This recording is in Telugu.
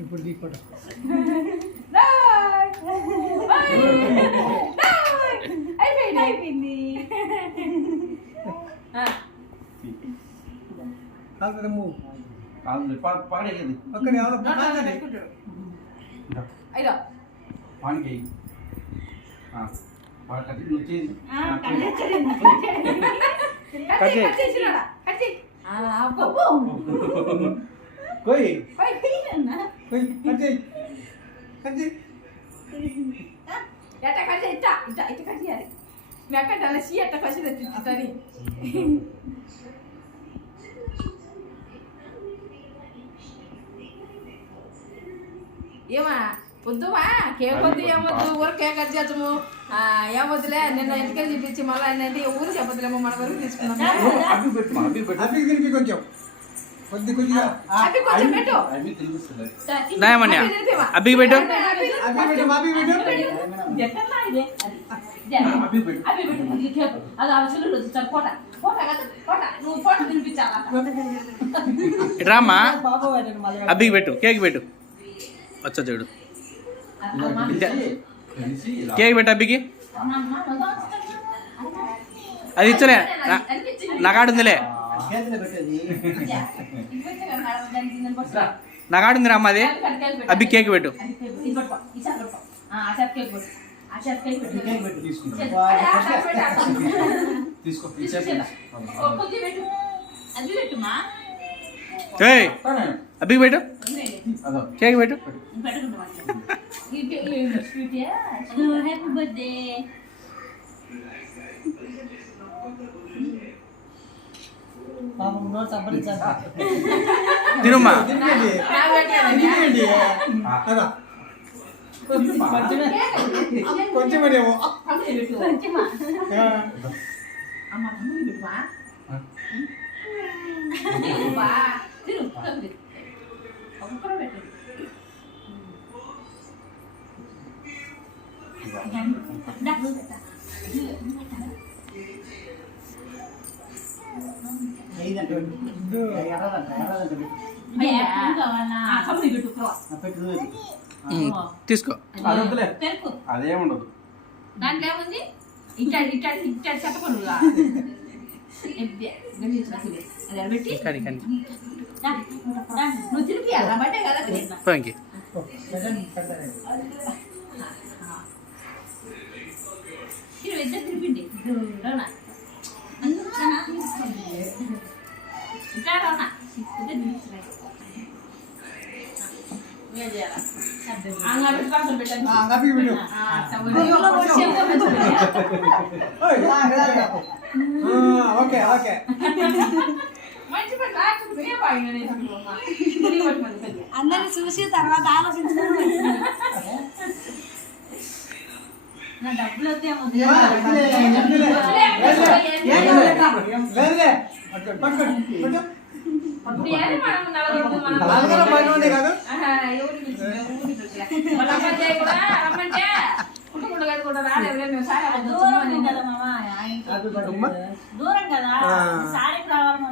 ఇప్పుడు తీసుకోవడం అయిపోయింది. ఎట్ట కట్ చేయి, ఇట్ట ఇట్ట ఇట్ట కట్ చేయాలి. మీ అక్క అలా ఎట్ట కసి తెచ్చుకుంటుంది. ఏమా వద్దుమా కేక్ వద్దు ఏమొద్దు ఊరు కేక్ కట్ చేద్దాము. ఏమొద్దులే నిన్న ఇంటికి చూపించి మళ్ళీ ఏంటంటే ఊరు చెప్పదులేమో మన వరకు తీసుకున్నాము. అబ్బికి పెట్టు. రామ్మా అబ్బికి పెట్టు, కేక్ పెట్టు. వచ్చా చూడు, కేక్ పెట్టు అబ్బికి. అది ఇచ్చలే నాకాడుందిలే, నాకాడుంది రామ్మ. అది అబ్బి కేక్ పెట్టు. అబ్బికి పెట్టు, కేక్ పెట్టు. Happy birthday. తినుమ్మా. కొంచెం తీసుకో. అదేముండదు దాంట్లో ఏముంది. ఇట్లా ఇట్లా ఇట్లా చెప్పకుండా పెట్టి నువ్వు తిరిగి అలా బట్టే కదా ఇద్దరు తిరిపిండి. ఇట్లా రానా అందరిని చూసి తర్వాత ఆలోచించడం. డబ్బులు దూరం కదా సారికి రావాలి.